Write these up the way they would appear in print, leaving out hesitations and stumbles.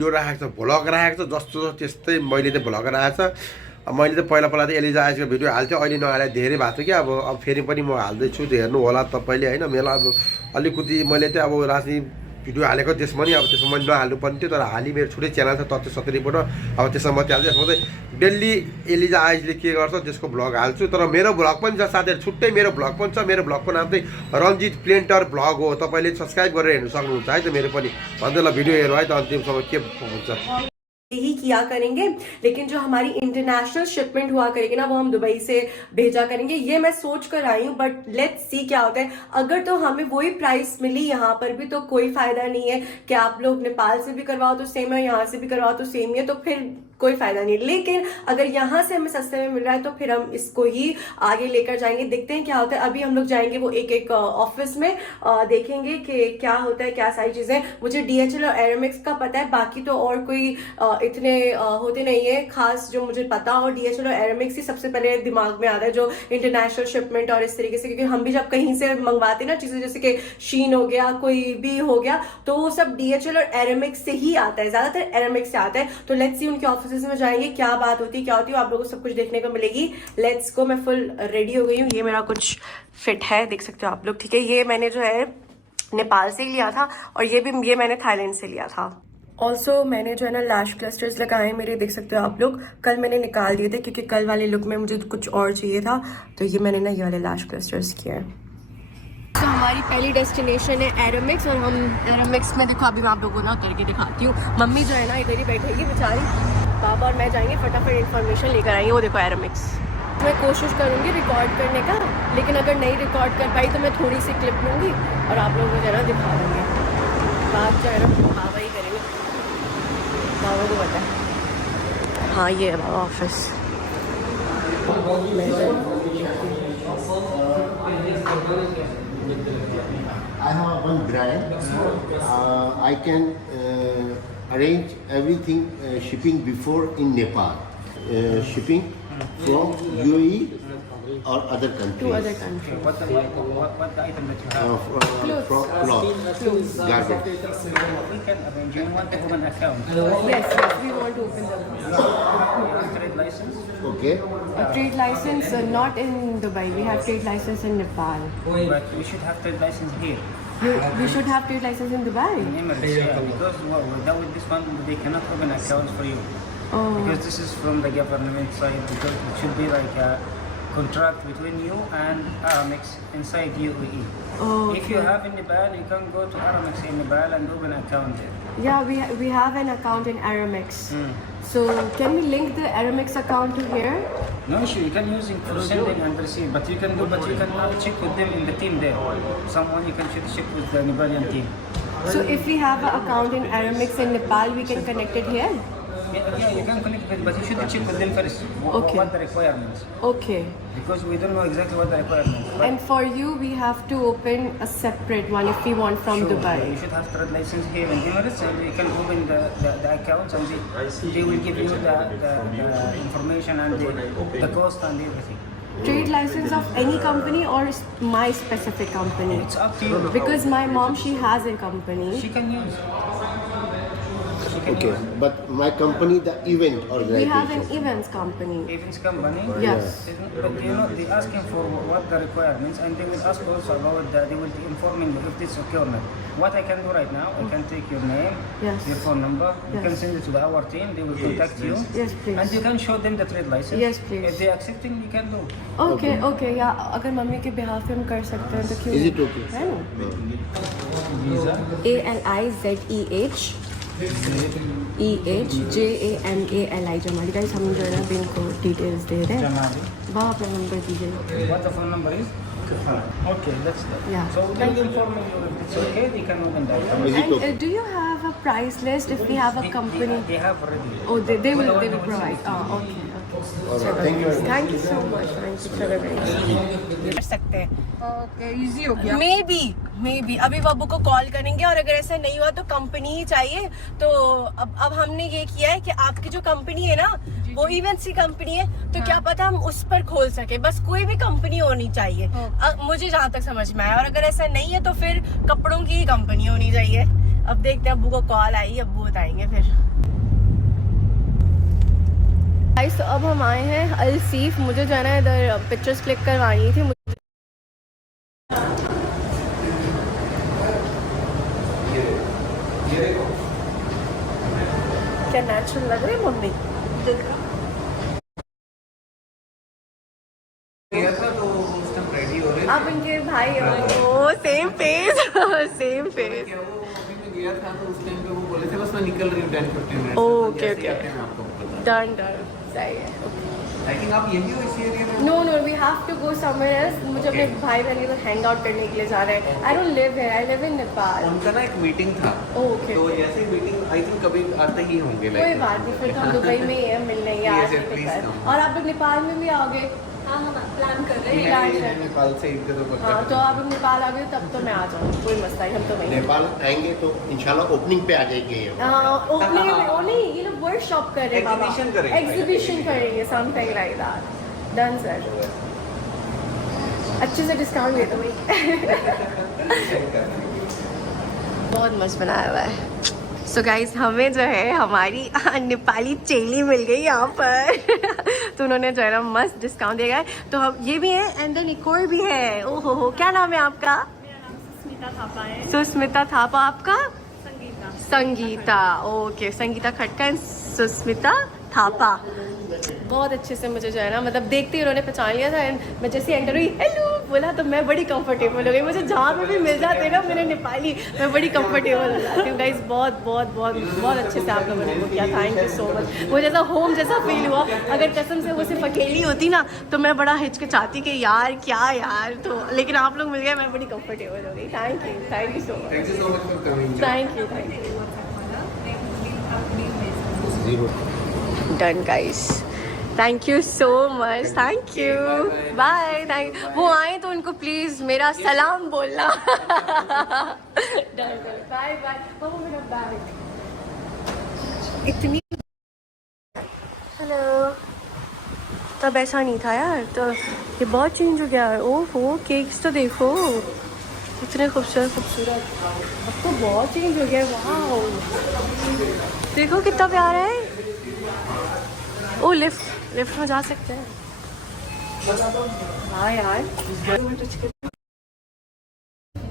यो राखेको छ भ्लग राखेको छ जस्तो त्यस्तै मैले चाहिँ भ्लग राखेको छ। मैले चाहिँ पहिला त एलिजा आइसको भिडियो हाल्थेँ, अहिले नहाले धेरै भएको थियो कि अब फेरि पनि म हाल्दैछु, त्यो हेर्नु होला तपाईँले होइन। मेला अब अलिकति मैले चाहिँ अब राजनीति भिडियो हालेको त्यसमा नि अब त्यसमा मैले नहाल्नु पर्ने थियो, तर हाली मेरो छुट्टै च्यानल छ 70 अब त्यसमा मात्रै हाल्छु। यसमा चाहिँ डेली एलिजा आइजले के गर्छ त्यसको भ्लग हाल्छु। तर मेरो भ्लग पनि छ साथीहरू, छुट्टै मेरो भ्लग पनि छ। मेरो भ्लगको नाम चाहिँ रन्जित प्लेन्टर भ्लग हो, तपाईँले सब्सक्राइब गरेर हेर्नु सक्नुहुन्छ है त मेरो पनि। भन्दै ल भिडियो हेर्नु है त अन्तिमसम्म के हुन्छ। ही किया करेंगे, लेकिन जो हमारी इंटरनेशनल शिपमेंट हुआ करेगी ना वो हम दुबई से भेजा करेंगे। ये मैं सोच कर आई हूँ, बट लेट्स सी क्या होता है। अगर तो हमें वही प्राइस मिली यहाँ पर भी तो कोई फायदा नहीं है कि आप लोग नेपाल से भी करवाओ तो सेम है, यहाँ से भी करवाओ तो सेम ही है, तो फिर कोई फायदा नहीं। लेकिन अगर यहाँ से हमें सस्ते में मिल रहा है तो फिर हम इसको ही आगे लेकर जाएंगे, देखते हैं क्या होता है। अभी हम लोग जाएंगे वो एक ऑफिस में, देखेंगे कि क्या होता है, क्या सारी चीजें। मुझे DHL और एरोमिक्स का पता है, बाकी तो और कोई इतने होते नहीं है खास जो मुझे पता हो। DHL और एरोमिक्स ही सबसे पहले दिमाग में आता है, जो इंटरनेशनल शिपमेंट और इस तरीके से, क्योंकि हम भी जब कहीं से मंगवाते ना चीजें, जैसे कि शीन हो गया, कोई भी हो गया, तो वो सब DHL और एरोमिक्स से ही आता है, ज्यादातर एरोमिक्स से आता है। तो लेट्स सी उनके ऑफिस में जाएंगे, क्या बात होती है क्या होती है, आप लोगों को सब कुछ देखने को मिलेगी। Let's go. मैं फुल रेडी हो गई हूँ, ये मेरा कुछ फिट है, देख सकते हो आप लोग, ठीक है। ये मैंने जो है नेपाल से ही लिया था, और ये मैंने थाईलैंड से लिया था। ऑल्सो मैंने जो है ना लैश क्लस्टर्स लगाए मेरे, देख सकते हो आप लोग। कल मैंने निकाल दिए थे क्योंकि कल वाले लुक में मुझे कुछ और चाहिए था, तो ये मैंने ना ये वाले लैश क्लस्टर्स किए हैं। तो हमारी पहली डेस्टिनेशन है एरोमिक्स, और हम एरोमिक्स में देखो अभी मैं आप लोगों को ना उतर के दिखाती हूँ। मम्मी जो है ना इधर ही बैठेगी बेचारी, पापा और मैं जाएंगे फटाफट इन्फॉर्मेशन लेकर आएंगे। वो देखो एरोमिक्स। मैं कोशिश करूँगी रिकॉर्ड करने का, लेकिन अगर नहीं रिकॉर्ड कर पाई तो मैं थोड़ी सी क्लिप लूँगी और आप लोगों को जरा दिखा दूँगी। बात जो है ना बाबा ही करेंगे, बाबा को पता है। हाँ ये है बाबा office. I have one brand. I can arrange everything shipping before in Nepal. Shipping from UAE or other countries. To other countries. What the item that you have? Clothes. Garment. We can arrange. You want to open an account? Yes, we want to open the Trade license? Okay. a trade license, not in Dubai. We have trade license in Nepal. But we should have trade license here. We should have trade license in Dubai. In Emirates, yeah. Because without this one, they cannot open accounts for you. Oh, Because this is from the government side. Because it should be like a contract between you and Aramex inside UAE. oh. If you have in Nepal, you can go to Aramex in Nepal and open an account there. Yeah, we have an account in Aramex. Mm. So can we link the Aramex account to here? No issue, you can use it for sending and receiving, but you can now check with them in the team there. Someone you can check with the Nepalian team. So if we have an account in Aramex in Nepal, we can connect it here? Yeah, you can connect with, but you should check with them first. Okay. What the requirements? Okay. Because we don't know exactly what the requirements. But And for you, we have to open a separate one if we want from sure, Dubai. you should have trade license here in Emirates, and you can open the accounts, and they will give you the information and the cost and everything. Trade license of any company or my specific company? It's up to you. Because my mom, she has a company. She can use. She can Okay. use. But my company, the event We have an organization. events company. Events company. Yes. But you know, they asking for what the requirements, and they will ask also about they will be informing you if this is okay or not. What I can do right now, I can take your name, Yes. your phone number, you Yes. can send it to our team, they will contact you. Yes, please. And you can show them the trade license. Yes, please. If they accepting, you can do. Okay, okay, या अगर mummy के behalf पे हम कर सकते हैं तो क्यों Is नहीं? it okay? है ना? Visa. ALIZEH JAMALI Jamali. Guys हम जो है ना बैंक को डिटेल्स दे रहे हैं, Jamali. वहाँ अपना नंबर दीजिए। What the phone number is? Okay, that's that. Yeah. So we can inform you if it's okay, they can open that. Is it And okay? do you have a price list if we have a company? They have already. Oh, they will provide. Okay. Alright, thank you very much. Thank you so much. Thank you so very much. कर सकते हैं। Okay easy हो गया। May be अभी बाबू को call करेंगे, और अगर ऐसा नहीं हुआ तो कंपनी ही चाहिए। तो अब हमने ये किया है कि आपकी जो कंपनी है ना वो इवेंट्स की कंपनी है, तो क्या पता हम उस पर खोल सके। बस कोई भी कंपनी होनी चाहिए, मुझे जहाँ तक समझ में आया। और अगर ऐसा नहीं है तो फिर कपड़ों की ही कंपनी होनी चाहिए। अब देखते हैं, अब्बू को कॉल आई, अब्बू बताएंगे फिर। अब हम आए हैं अलसीफ। मुझे जो है ना इधर पिक्चर्स क्लिक करवानी थी। क्या नेचुरल लग रही है मम्मी? आप इनके भाई हो? Same face same face. गया था तो उस टाइम पे वो बोले थे बस मैं निकल रही हूँ 10-15 minute. Okay okay, done done, सही है। आई थिंक आप यही हो इस एरिया में? No no, we have to go somewhere else. मुझे अपने भाई बहन के साथ हैंग आउट करने के लिए जाना है। I don't live here, I live in Nepal. उनका ना एक मीटिंग था। ओके, तो जैसे मीटिंग आई थिंक कभी आते ही होंगे। कोई बात नहीं, फिर तो हम दुबई में ही है, मिलने ही आज Yes, please come. और आप लोग नेपाल में भी आओगे? हाँ हम प्लान कर रहे हैं। नेपाल से एक दो हाँ तो आप लोग नेपाल आ गए तब तो मैं आ जाऊँगी, कोई मसला नहीं, हम तो वहीं। नेपाल आएंगे तो इंशाल्लाह ओपनिंग पे आ जाएंगे ये। ओपनिंग में वो नहीं, ये लोग वर्कशॉप कर रहे हैं बाबा, Exhibition करेंगे। एग्जीबिशन करेंगे, something like that. Done sir, अच्छे से डिस्काउंट दे दो भाई। बहुत मस्त बनाया हुआ है। सो गाइज हमें जो है हमारी नेपाली चेली मिल गई यहाँ पर तो उन्होंने जो है ना मस्त डिस्काउंट दिया है। तो हम ये भी है एंड देन एक और भी है। ओहो हो, क्या नाम है आपका? सुस्मिता थापा है। सुस्मिता थापा। आपका? संगीता। संगीता, ओके। संगीता खटका एंड सुस्मिता थापा। बहुत अच्छे से मुझे जो है ना मतलब देखते ही उन्होंने पहचान लिया था एंड मैं जैसे एंटर हुई हेलो बोला तो मैं बड़ी कंफर्टेबल हो गई। मुझे जहाँ पे भी मिल जाते हैं ना मेरे नेपाली, मैं बड़ी कंफर्टेबल हो जाती हूँ। गाइस बहुत बहुत बहुत बहुत अच्छे से आप लोगों ने वो किया, थैंक यू सो मच। वो जैसा होम जैसा फील हुआ। अगर कसम से वो सिर्फ अकेली होती ना तो मैं बड़ा हिचकिचाती कि यार क्या यार, तो लेकिन आप लोग मिल गए, मैं बड़ी कंफर्टेबल हो गई। Thank you so thank you so much for coming. Thank you. Done guys, thank you so much, thank you, bye. Thank वो आए तो उनको प्लीज मेरा सलाम बोलना। Done bye bye. वो मेरा बैग इतनी, हेलो, तब ऐसा नहीं था यार, तो ये बहुत चेंज हो गया है। ओहो केक्स तो देखो इतने खूबसूरत खूबसूरत, अब तो बहुत चेंज हो गया है। वाओ देखो कितना प्यारा है। ओ लिफ्ट में जा सकते हैं। हाँ यार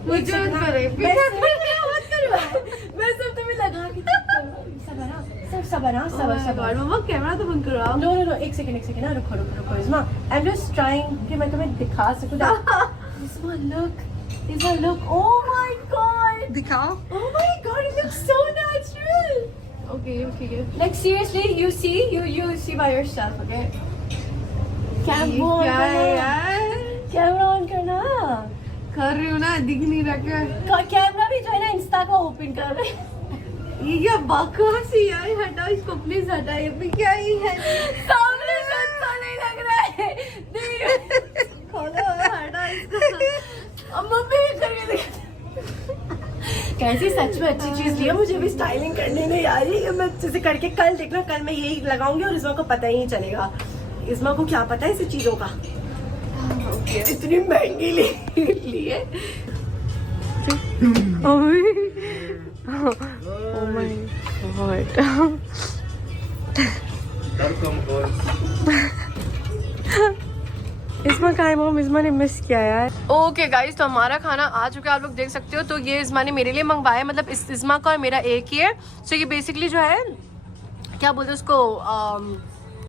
मुझे मैं सब तुम्हें लगा के कैमरा तो बंद करो। नो नो नो, एक सेकंड ना, रुको इस्मा, आई एम जस्ट ट्राइंग कि मैं तुम्हें दिखा सकूं। इस्मा लुक, ओह माय गॉड, दिखाओ। Oh my God, it looks so natural. Okay. Like seriously, you see by yourself, okay? Camera on करना। कर रही हूँ ना, दिख नहीं रहा। कैमरा भी जो है ना इंस्टा का ओपन कर रहे हैं। ये क्या बकवास है यार, हटाओ इसको प्लीज, हटा। ये भी क्या ही है, सामने से अच्छा नहीं लग रहा है। खोलो, हटा इसको। अब मम्मी भी करके देख कैसी सच में अच्छी चीज ली है। मुझे भी स्टाइलिंग करने नहीं आ रही है। मैं अच्छे से करके कल देखना, कल मैं यही लगाऊंगी और इसमा को पता ही नहीं चलेगा। इसमा को क्या पता है इस चीजों का। इतनी महंगी ली है। इस्मा का मॉम, इस्मा ने मिस किया यार। ओके गाइस, तो हमारा खाना आ चुका है, आप लोग देख सकते हो। तो ये इस्मा ने मेरे लिए मंगवाया, मतलब इस इस्मा का और मेरा एक ही है। सो ये बेसिकली जो है क्या बोलते हैं उसको,